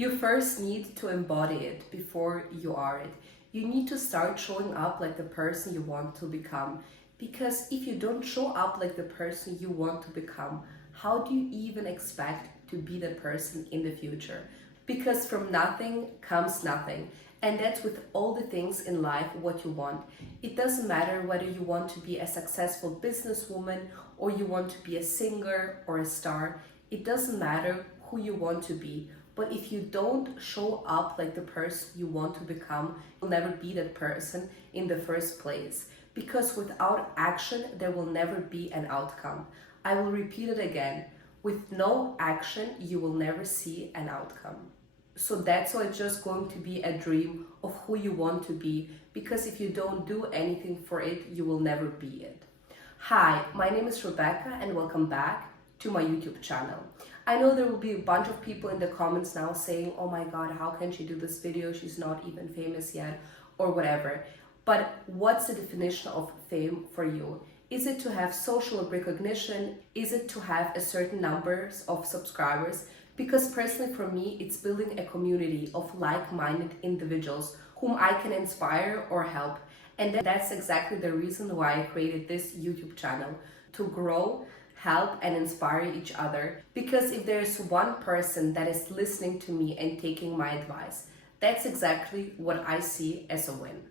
You first need to embody it before you are it. You need to start showing up like the person you want to become. Because if you don't show up like the person you want to become, how do you even expect to be the person in the future? Because from nothing comes nothing. And that's with all the things in life what you want. It doesn't matter whether you want to be a successful businesswoman or you want to be a singer or a star. It doesn't matter who you want to be. But if you don't show up like the person you want to become, you'll never be that person in the first place. Because without action, there will never be an outcome. I will repeat it again. With no action, you will never see an outcome. So that's why it's just going to be a dream of who you want to be, because if you don't do anything for it, you will never be it. Hi, my name is Rebecca and welcome back to my YouTube channel. I know there will be a bunch of people in the comments now saying, oh my god, how can she do this video? She's not even famous yet, or whatever. But what's the definition of fame for you? Is it to have social recognition? Is it to have a certain numbers of subscribers? Because personally for me, it's building a community of like-minded individuals whom I can inspire or help. And that's exactly the reason why I created this YouTube channel, to grow, help and inspire each other. Because if there's one person that is listening to me and taking my advice, that's exactly what I see as a win.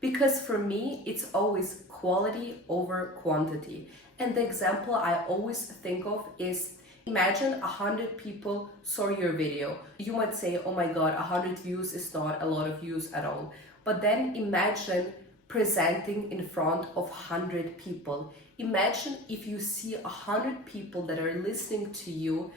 Because for me, it's always quality over quantity. And the example I always think of is, imagine 100 people saw your video. You might say, oh my god, 100 views is not a lot of views at all. But then imagine presenting in front of 100 people. Imagine if you see 100 people that are listening to you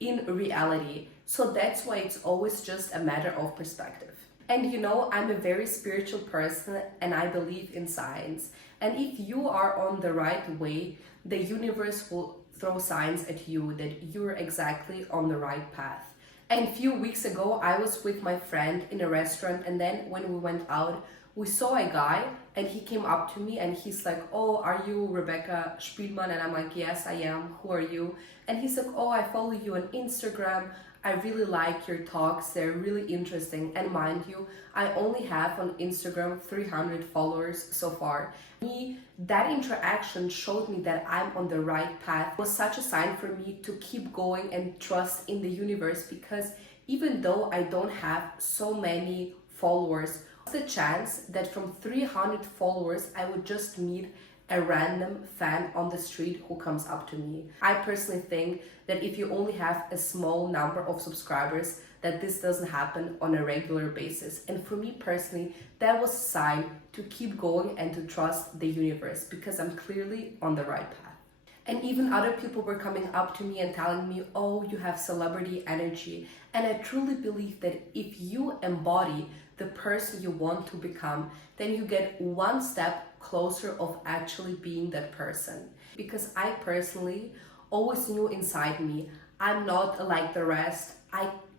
in reality. So that's why it's always just a matter of perspective. And you know, I'm a very spiritual person and I believe in science. And if you are on the right way, the universe will throw signs at you that you're exactly on the right path. And a few weeks ago, I was with my friend in a restaurant, and then when we went out, we saw a guy and he came up to me and he's like, oh, are you Rebecca Spielmann? And I'm like, yes, I am. Who are you? And he's like, oh, I follow you on Instagram. I really like your talks. They're really interesting. And mind you, I only have on Instagram 300 followers so far. That interaction showed me that I'm on the right path. It was such a sign for me to keep going and trust in the universe, because even though I don't have so many followers, the chance that from 300 followers I would just meet a random fan on the street who comes up to me. I personally think that if you only have a small number of subscribers, that this doesn't happen on a regular basis. And for me personally, that was a sign to keep going and to trust the universe, because I'm clearly on the right path. And even other people were coming up to me and telling me, oh, you have celebrity energy. And I truly believe that if you embody the person you want to become, then you get one step closer of actually being that person. Because I personally always knew inside me, I'm not like the rest.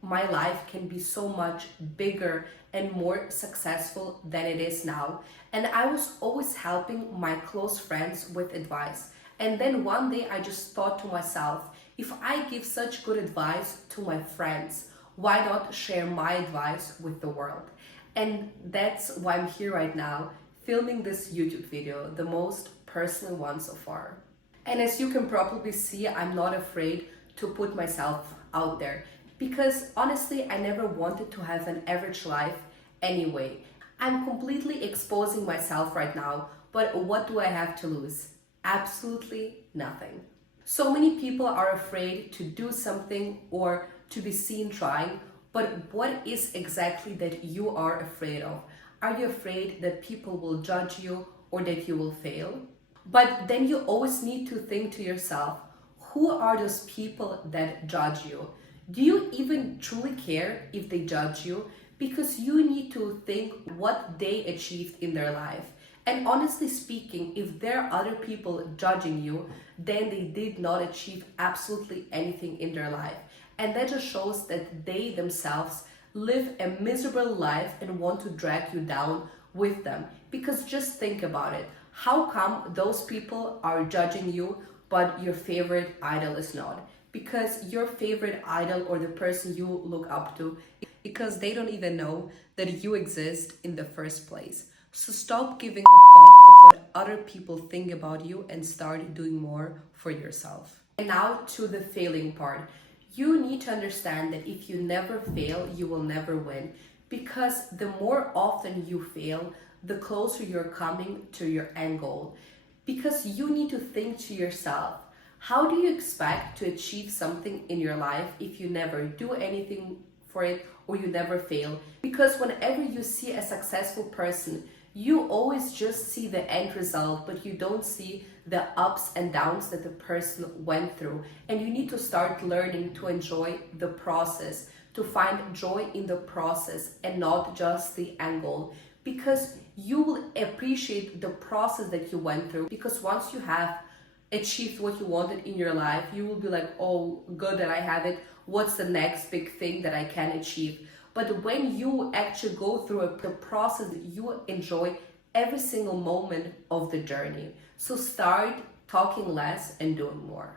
My life can be so much bigger and more successful than it is now. And I was always helping my close friends with advice. And then one day I just thought to myself, if I give such good advice to my friends, why not share my advice with the world? And that's why I'm here right now, filming this YouTube video, the most personal one so far. And as you can probably see, I'm not afraid to put myself out there, because honestly, I never wanted to have an average life anyway. I'm completely exposing myself right now, but what do I have to lose? Absolutely nothing. So many people are afraid to do something or to be seen trying, but what is exactly that you are afraid of? Are you afraid that people will judge you or that you will fail? But then you always need to think to yourself, who are those people that judge you? Do you even truly care if they judge you? Because you need to think what they achieved in their life. And honestly speaking, if there are other people judging you, then they did not achieve absolutely anything in their life. And that just shows that they themselves live a miserable life and want to drag you down with them. Because just think about it. How come those people are judging you, but your favorite idol is not? because your favorite idol or the person you look up to, because they don't even know that you exist in the first place. So stop giving a fuck of what other people think about you and start doing more for yourself. And now to the failing part. You need to understand that if you never fail, you will never win. Because the more often you fail, the closer you're coming to your end goal. Because you need to think to yourself, how do you expect to achieve something in your life if you never do anything for it or you never fail? Because whenever you see a successful person, you always just see the end result, but you don't see the ups and downs that the person went through. And you need to start learning to enjoy the process, to find joy in the process and not just the end goal. Because you will appreciate the process that you went through. Because once you have achieved what you wanted in your life, you will be like, oh, good that I have it. What's the next big thing that I can achieve? But when you actually go through the process, you enjoy every single moment of the journey. So start talking less and doing more.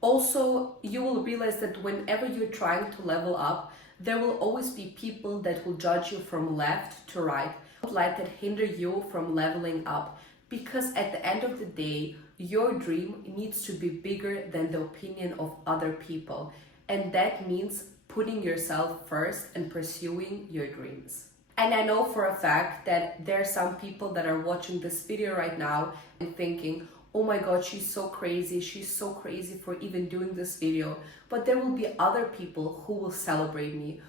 Also, you will realize that whenever you're trying to level up, there will always be people that will judge you from left to right. Don't let that hinder you from leveling up, because at the end of the day, your dream needs to be bigger than the opinion of other people. And that means putting yourself first and pursuing your dreams. And I know for a fact that there are some people that are watching this video right now and thinking, oh my god, she's so crazy for even doing this video. But there will be other people who will celebrate me,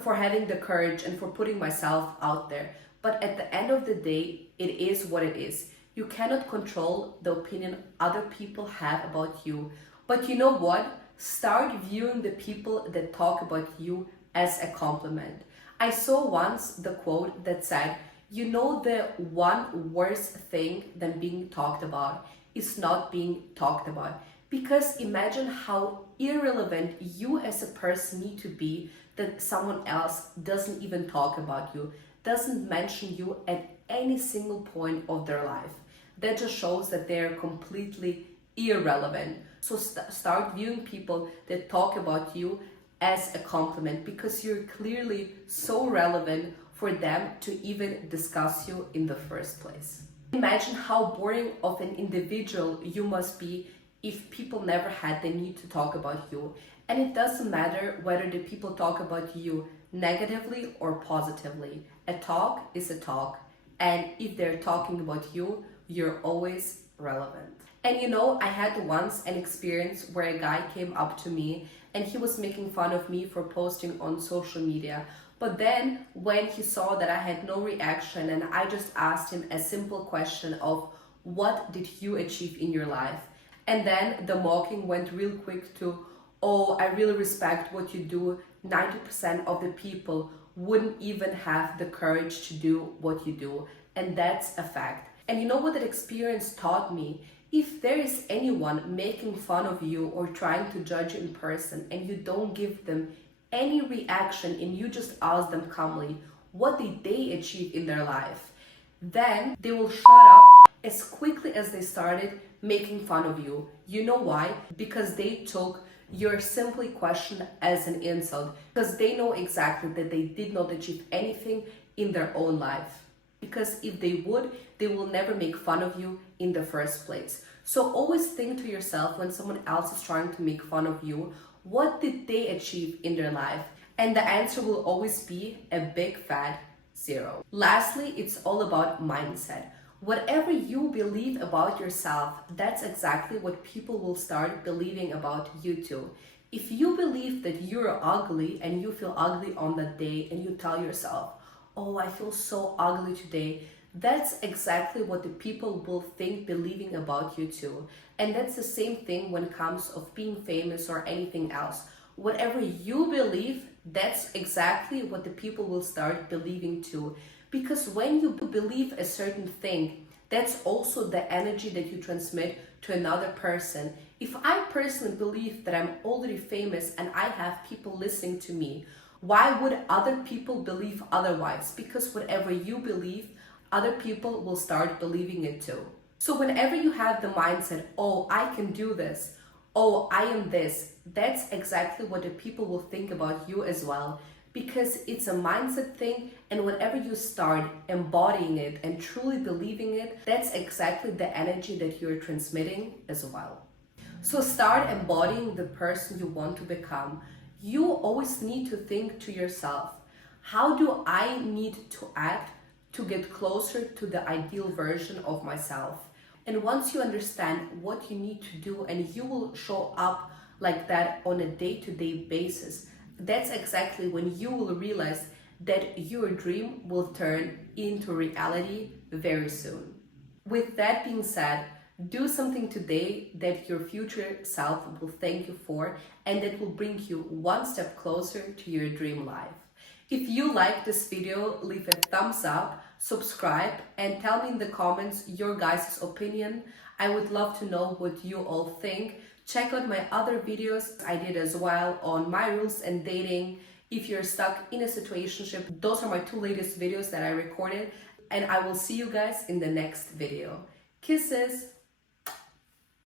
for having the courage and for putting myself out there. But at the end of the day, it is what it is. You cannot control the opinion other people have about you. But you know what? Start viewing the people that talk about you as a compliment. I saw once the quote that said, you know, the one worst thing than being talked about is not being talked about. Because imagine how irrelevant you as a person need to be that someone else doesn't even talk about you, doesn't mention you at any single point of their life. That just shows that they're completely irrelevant. So start viewing people that talk about you as a compliment, because you're clearly so relevant for them to even discuss you in the first place. Imagine how boring of an individual you must be if people never had the need to talk about you. And it doesn't matter whether the people talk about you negatively or positively. A talk is a talk. And if they're talking about you, you're always relevant. And you know, I had once an experience where a guy came up to me and he was making fun of me for posting on social media. But then when he saw that I had no reaction and I just asked him a simple question of, what did you achieve in your life? And then the mocking went real quick to, oh, I really respect what you do. 90% of the people wouldn't even have the courage to do what you do. And that's a fact. And you know what that experience taught me? If there is anyone making fun of you or trying to judge you in person and you don't give them any reaction and you just ask them calmly, what did they achieve in their life? Then they will shut up as quickly as they started making fun of you. You know why? Because they took your simply question as an insult. Because they know exactly that they did not achieve anything in their own life. Because if they would, they will never make fun of you in the first place. So always think to yourself when someone else is trying to make fun of you, what did they achieve in their life? And the answer will always be a big fat 0. Lastly, it's all about mindset. Whatever you believe about yourself, that's exactly what people will start believing about you too. If you believe that you're ugly and you feel ugly on that day and you tell yourself, oh, I feel so ugly today, that's exactly what the people will think believing about you too. And that's the same thing when it comes of being famous or anything else. Whatever you believe, that's exactly what the people will start believing too. Because when you believe a certain thing, that's also the energy that you transmit to another person. If I personally believe that I'm already famous and I have people listening to me, why would other people believe otherwise? Because whatever you believe, other people will start believing it too. So whenever you have the mindset, oh, I can do this, oh, I am this, that's exactly what the people will think about you as well. Because it's a mindset thing, and whenever you start embodying it and truly believing it, that's exactly the energy that you're transmitting as well. So start embodying the person you want to become. You always need to think to yourself, how do I need to act to get closer to the ideal version of myself? And once you understand what you need to do and you will show up like that on a day-to-day basis, that's exactly when you will realize that your dream will turn into reality very soon. With that being said, do something today that your future self will thank you for and that will bring you one step closer to your dream life. If you like this video, leave a thumbs up, subscribe, and tell me in the comments your guys' opinion. I would love to know what you all think. Check out my other videos I did as well on my rules and dating. If you're stuck in a situationship, those are my 2 latest videos that I recorded, and I will see you guys in the next video. Kisses!